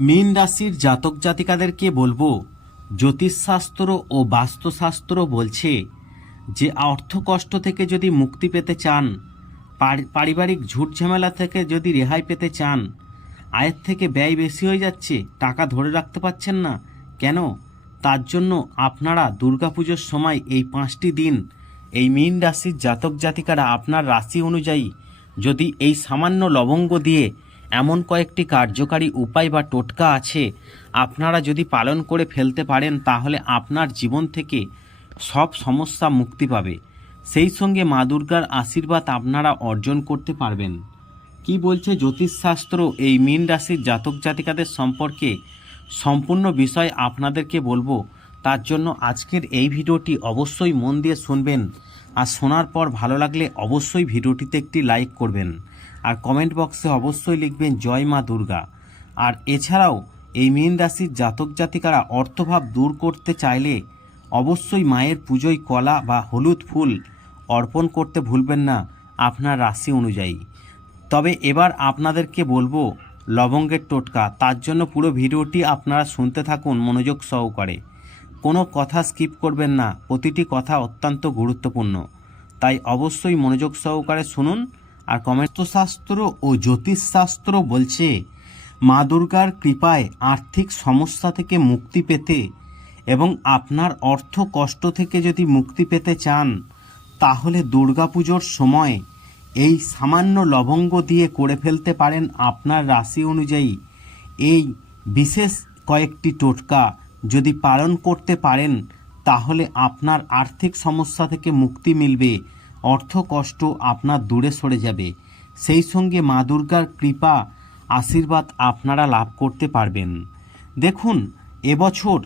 মীন রাশির জাতক জাতিকাদেরকে বলব, জ্যোতিষশাস্ত্র ও বাস্তুশাস্ত্র বলছে যে, অর্থ কষ্ট থেকে যদি মুক্তি পেতে চান পারিবারিক ঝুট ঝামেলা থেকে যদি রেহাই পেতে চান, আয়ের থেকে ব্যয় বেশি হয়ে যাচ্ছে, টাকা ধরে রাখতে পারছেন না, কেন? তার জন্য আপনারা দুর্গাপুজোর সময় এই পাঁচটি দিন, এই মীন রাশির জাতক জাতিকারা আপনার রাশি অনুযায়ী যদি এই সামান্য লবঙ্গ দিয়ে এমন কয়েকটি কার্যকারী উপায় বা টোটকা আছে, আপনারা যদি পালন করে ফেলতে পারেন, তাহলে আপনার জীবন থেকে সব সমস্যা মুক্তি পাবে। সেই সঙ্গে মা দুর্গার আশীর্বাদ আপনারা অর্জন করতে পারবেন। কি বলছে জ্যোতিষশাস্ত্র? এই মীন রাশির জাতক জাতিকাদের সম্পর্কে সম্পূর্ণ বিষয় আপনাদেরকে বলব। তার জন্য আজকের এই ভিডিওটি অবশ্যই মন দিয়ে শুনবেন। আর শোনার পর ভালো লাগলে অবশ্যই ভিডিওটিতে একটি লাইক করবেন। আর কমেন্ট বক্সে অবশ্যই লিখবেন জয় মা দুর্গা। আর এছাড়াও এই মীন রাশির জাতক জাতিকারা অর্থভাব দূর করতে চাইলে অবশ্যই মায়ের পুজোয় কলা বা হলুদ ফুল অর্পণ করতে ভুলবেন না আপনার রাশি অনুযায়ী। তবে এবার আপনাদেরকে বলব লবঙ্গের টোটকা। তার জন্য পুরো ভিডিওটি আপনারা শুনতে থাকুন, মনোযোগ সহকারে। কোনো কথা স্কিপ করবেন না। প্রতিটি কথা অত্যন্ত গুরুত্বপূর্ণ। তাই অবশ্যই মনোযোগ সহকারে শুনুন। আর কমেন্টশাস্ত্র ও জ্যোতিষশাস্ত্র বলছে, মা দুর্গার কৃপায় আর্থিক সমস্যা থেকে মুক্তি পেতে এবং আপনার অর্থ কষ্ট থেকে যদি মুক্তি পেতে চান, তাহলে দুর্গাপুজোর সময় এই সামান্য লবঙ্গ দিয়ে করে ফেলতে পারেন আপনার রাশি অনুযায়ী। এই বিশেষ কয়েকটি টোটকা যদি পালন করতে পারেন, তাহলে আপনার আর্থিক সমস্যা থেকে মুক্তি মিলবে। অর্থ কষ্ট আপনার দূরে সরে যাবে। সেই সঙ্গে মা দুর্গার কৃপা, আশীর্বাদ আপনারা লাভ করতে পারবেন। দেখুন, এবছর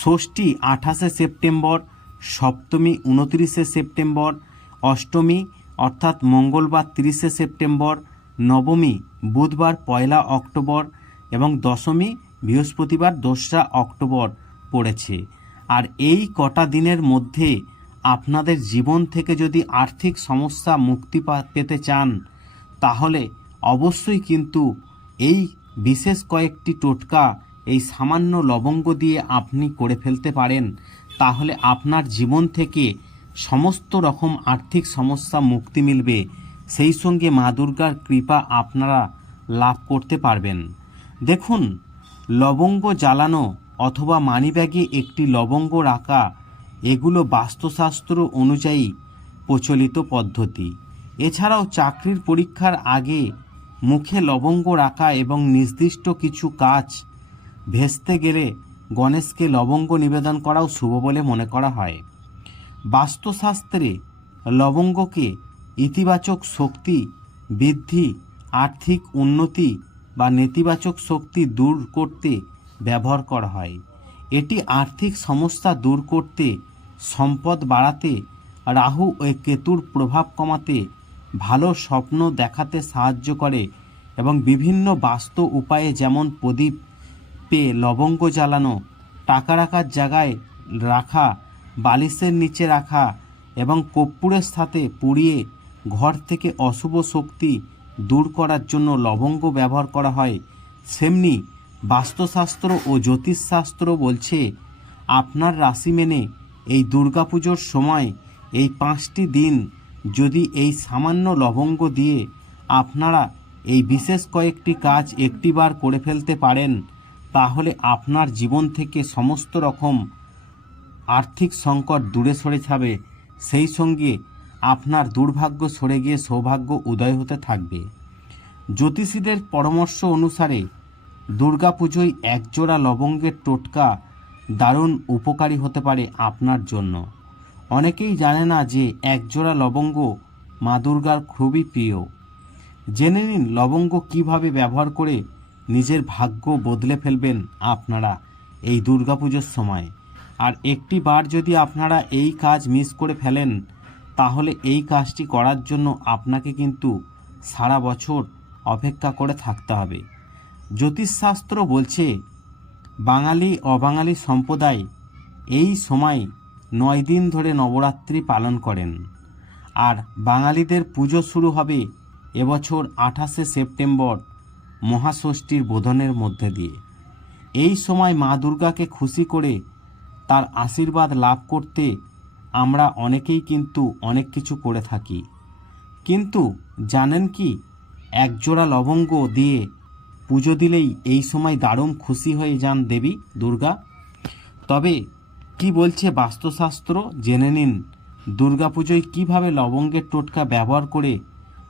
ষষ্ঠী আঠাশে সেপ্টেম্বর, সপ্তমী উনত্রিশে সেপ্টেম্বর, অষ্টমী অর্থাৎ মঙ্গলবার তিরিশে সেপ্টেম্বর, নবমী বুধবার পয়লা অক্টোবর এবং দশমী বৃহস্পতিবার দোসরা অক্টোবর পড়েছে। আর এই কটা দিনের মধ্যে আপনাদের জীবন থেকে যদি আর্থিক সমস্যা মুক্তি পেতে চান, তাহলে অবশ্যই কিন্তু এই বিশেষ কয়েকটি টোটকা, এই সামান্য লবঙ্গ দিয়ে আপনি করে ফেলতে পারেন। তাহলে আপনার জীবন থেকে সমস্ত রকম আর্থিক সমস্যা মুক্তি মিলবে। সেই সঙ্গে মা দুর্গার কৃপা আপনারা লাভ করতে পারবেন। দেখুন, লবঙ্গ জ্বালানো অথবা মানিব্যাগে একটি লবঙ্গ রাখা এগুলো বাস্তুশাস্ত্র অনুযায়ী প্রচলিত পদ্ধতি। এছাড়াও চাকরির পরীক্ষার আগে মুখে লবঙ্গ রাখা এবং নির্দিষ্ট কিছু কাজ ভেস্তে গেলে গণেশকে লবঙ্গ নিবেদন করাও শুভ বলে মনে করা হয়। বাস্তুশাস্ত্রে লবঙ্গকে ইতিবাচক শক্তি, বৃদ্ধি, আর্থিক উন্নতি বা নেতিবাচক শক্তি দূর করতে ব্যবহার করা হয়। এটি আর্থিক সমস্যা দূর করতে, সম্পদ বাড়াতে, রাহু ও কেতুর প্রভাব কমাতে ভালো স্বপ্ন দেখাতে সাহায্য করে এবং বিভিন্ন বাস্তু উপায়ে যেমন প্রদীপ পে লবঙ্গ জ্বালানো, টাকা রাখার জায়গায় রাখা, বালিশের নিচে রাখা এবং কর্পূরের সাথে পুড়িয়ে ঘর থেকে অশুভ শক্তি দূর করার জন্য লবঙ্গ ব্যবহার করা হয়, সেমনি বাস্তুশাস্ত্র ও জ্যোতিষশাস্ত্র বলছে, আপনার রাশি মেনে এই দুর্গাপুজোর সময় এই পাঁচটি দিন যদি এই সামান্য লবঙ্গ দিয়ে আপনারা এই বিশেষ কয়েকটি কাজ একটিবার করে ফেলতে পারেন, তাহলে আপনার জীবন থেকে সমস্ত রকম আর্থিক সংকট দূরে সরে যাবে। সেই সঙ্গে আপনার দুর্ভাগ্য সরে গিয়ে সৌভাগ্য উদয় হতে থাকবে। জ্যোতিষীদের পরামর্শ অনুসারে দুর্গাপুজোয় একজোড়া লবঙ্গের টোটকা দারুণ উপকারী হতে পারে আপনার জন্য। অনেকেই জানে না যে একজোড়া লবঙ্গ মা দুর্গার খুবই প্রিয়। জেনে নিন লবঙ্গ কীভাবে ব্যবহার করে নিজের ভাগ্য বদলে ফেলবেন আপনারা এই দুর্গাপুজোর সময়। আর একটি বার যদি আপনারা এই কাজ মিস করে ফেলেন, তাহলে এই কাজটি করার জন্য আপনাকে কিন্তু সারা বছর অপেক্ষা করে থাকতে হবে। জ্যোতিষশাস্ত্র বলছে, বাঙালি অবাঙালি সম্প্রদায় এই সময় নয় দিন ধরে নবরাত্রি পালন করেন। আর বাঙালিদের পুজো শুরু হবে এবছর আঠাশে সেপ্টেম্বর মহাষষ্ঠীর বোধনের মধ্যে দিয়ে। এই সময় মা দুর্গাকে খুশি করে তার আশীর্বাদ লাভ করতে আমরা অনেকেই কিন্তু অনেক কিছু করে থাকি। কিন্তু জানেন কি, একজোড়া লবঙ্গ দিয়ে পুজো দিলেই এই সময় দারুণ খুশি হয়ে যান দেবী, দুর্গা। তবে কি বলছে বাস্তুশাস্ত্র? জেনে নিন দুর্গাপুজোয় কীভাবে লবঙ্গের টোটকা ব্যবহার করে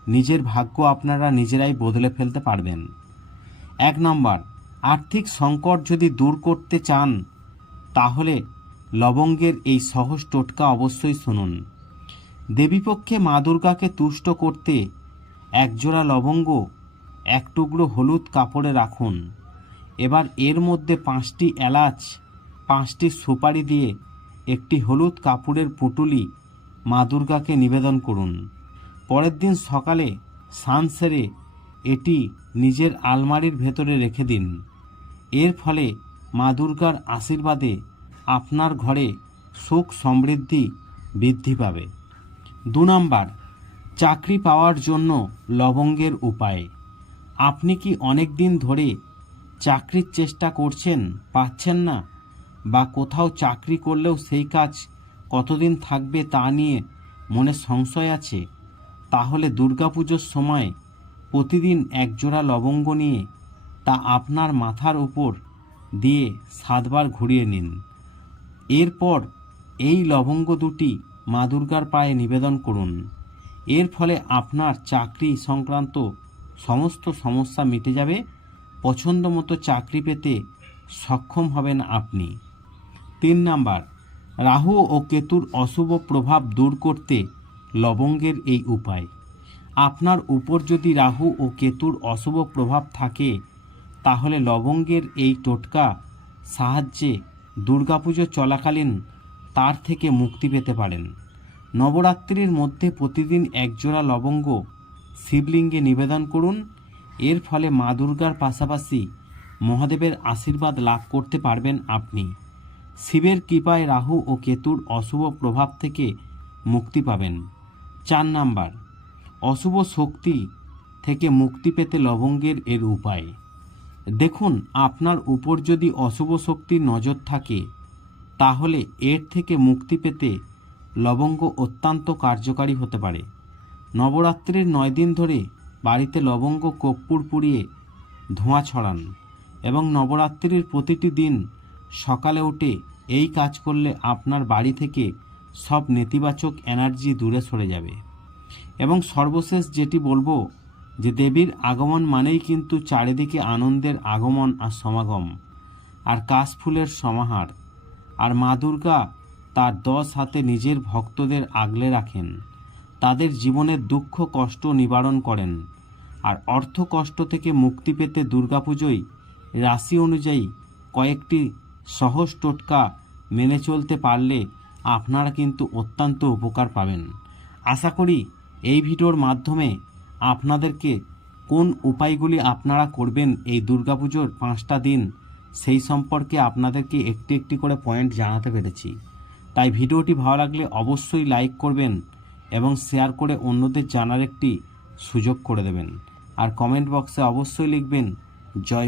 নিজের ভাগ্য আপনারা নিজেরাই বদলে ফেলতে পারবেন? এক নম্বর, আর্থিক সংকট যদি দূর করতে চান, তাহলে লবঙ্গের এই সহজ টোটকা অবশ্যই শুনুন। দেবীপক্ষে মা দুর্গাকে তুষ্ট করতে একজোড়া লবঙ্গ এক টুকরো হলুদ কাপড়ে রাখুন। এবার এর মধ্যে পাঁচটি এলাচ, পাঁচটি সুপারি দিয়ে একটি হলুদ কাপড়ের পুটুলি মা দুর্গাকে নিবেদন করুন। পরের দিন সকালে স্নান সেরে এটি নিজের আলমারির ভেতরে রেখে দিন। এর ফলে মা দুর্গার আশীর্বাদে আপনার ঘরে সুখ সমৃদ্ধি বৃদ্ধি পাবে। দু নাম্বার, চাকরি পাওয়ার জন্য লবঙ্গের উপায়। আপনি কি অনেক দিন ধরে চাকরির চেষ্টা করছেন, পাচ্ছেন না? বা কোথাও চাকরি করলেও সেই কাজ কতদিন থাকবে তা নিয়ে মনে সংশয় আছে? তাহলে দুর্গাপুজোর সময় প্রতিদিন একজোড়া লবঙ্গ নিয়ে তা আপনার মাথার উপর দিয়ে সাতবার ঘুরিয়ে নিন। এরপর এই লবঙ্গ দুটি মা দুর্গার পায়ে নিবেদন করুন। এর ফলে আপনার চাকরি সংক্রান্ত সমস্ত সমস্যা মিটে যাবে, পছন্দ মতো চাকরি পেতে সক্ষম হবেন আপনি। তিন নাম্বার, রাহু ও কেতুর অশুভ প্রভাব দূর করতে লবঙ্গের এই উপায়। আপনার উপর যদি রাহু ও কেতুর অশুভ প্রভাব থাকে, তাহলে লবঙ্গের এই টোটকা সাহায্যে দুর্গাপুজো চলাকালীন তার থেকে মুক্তি পেতে পারেন। নবরাত্রির মধ্যে প্রতিদিন একজোড়া লবঙ্গ শিবলিঙ্গে নিবেদন করুন। এর ফলে মা দুর্গার পাশাপাশি মহাদেবের আশীর্বাদ লাভ করতে পারবেন আপনি। শিবের কৃপায় রাহু ও কেতুর অশুভ প্রভাব থেকে মুক্তি পাবেন। চার নাম্বার, অশুভ শক্তি থেকে মুক্তি পেতে লবঙ্গের এর উপায়। দেখুন, আপনার উপর যদি অশুভ শক্তির নজর থাকে, তাহলে এর থেকে মুক্তি পেতে লবঙ্গ অত্যন্ত কার্যকারী হতে পারে। নবরাত্রির নয় দিন ধরে বাড়িতে লবঙ্গ কর্পূর পুড়িয়ে ধোঁয়া ছড়ান এবং নবরাত্রির প্রতিটি দিন সকালে উঠে এই কাজ করলে আপনার বাড়ি থেকে সব নেতিবাচক এনার্জি দূরে সরে যাবে। এবং সর্বশেষ যেটি বলব যে দেবীর আগমন মানেই কিন্তু চারিদিকে আনন্দের আগমন আর সমাগম আর কাশফুলের সমাহার। আর মা দুর্গা তার দশ হাতে নিজের ভক্তদের আগলে রাখেন। তাদের জীবনের দুঃখ, কষ্ট নিবারণ করেন। আর অর্থ, কষ্ট থেকে মুক্তি পেতে দুর্গাপুজোয় রাশি অনুযায়ী কয়েকটি সহজ টোটকা মেনে চলতে পারলে আপনারা কিন্তু অত্যন্ত উপকার পাবেন। আশা করি এই ভিডিওর মাধ্যমে আপনাদেরকে কোন উপায়গুলি আপনারা করবেন এই দুর্গাপুজোর পাঁচটা দিন, সেই সম্পর্কে আপনাদেরকে একটি একটি করে পয়েন্ট জানাতে পেরেছি। তাই ভিডিওটি ভালো লাগলে অবশ্যই লাইক করবেন এবং শেয়ার করে অন্যদের জানার একটি সুযোগ করে দেবেন। আর কমেন্ট বক্সে অবশ্যই লিখবেন, জয়